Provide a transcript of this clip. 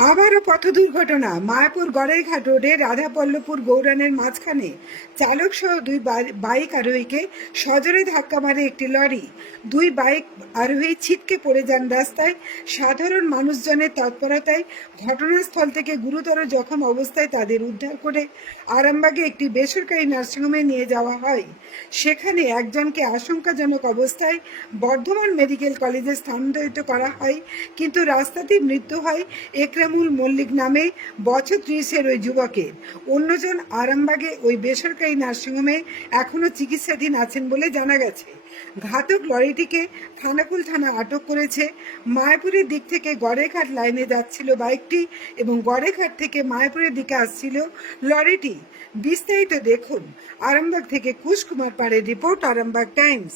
আবারও পথ দুর্ঘটনা। মায়াপুর গড়াইঘাট রোডে রাধাপল্লপুর গৌরানের মাঝখানে চালক সহ দুই বাইক আরোহীকে সজোরে ধাক্কা মারে একটি লরি। দুই বাইক আরোহী ছিটকে পড়ে যান রাস্তায়। সাধারণ মানুষজনের তৎপরতায় ঘটনাস্থল থেকে গুরুতর জখম অবস্থায় তাদের উদ্ধার করে আরামবাগে একটি বেসরকারি নার্সিংহোমে নিয়ে যাওয়া হয়। সেখানে একজনকে আশঙ্কাজনক অবস্থায় বর্ধমান মেডিকেল কলেজে স্থানান্তরিত করা হয়, কিন্তু রাস্তাতেই মৃত্যু হয় একরামুল মল্লিক নামে বছর 30-এর ওই যুবকের। অন্যজন আরামবাগে ওই বেসরকারি নার্সিংহোমে এখনও চিকিৎসাধীন আছেন বলে জানা গেছে। ঘাতক লরিটিকে খানাকুল থানা আটক করেছে। মায়াপুরের দিক থেকে গড়াইঘাট লাইনে যাচ্ছিল বাইকটি এবং গড়াইঘাট থেকে মায়াপুরের দিকে আসছিল লরিটি। বিস্তারিত দেখুন আরামবাগ থেকে কুশ কুমার পাড়ের রিপোর্ট, আরামবাগ টাইমস।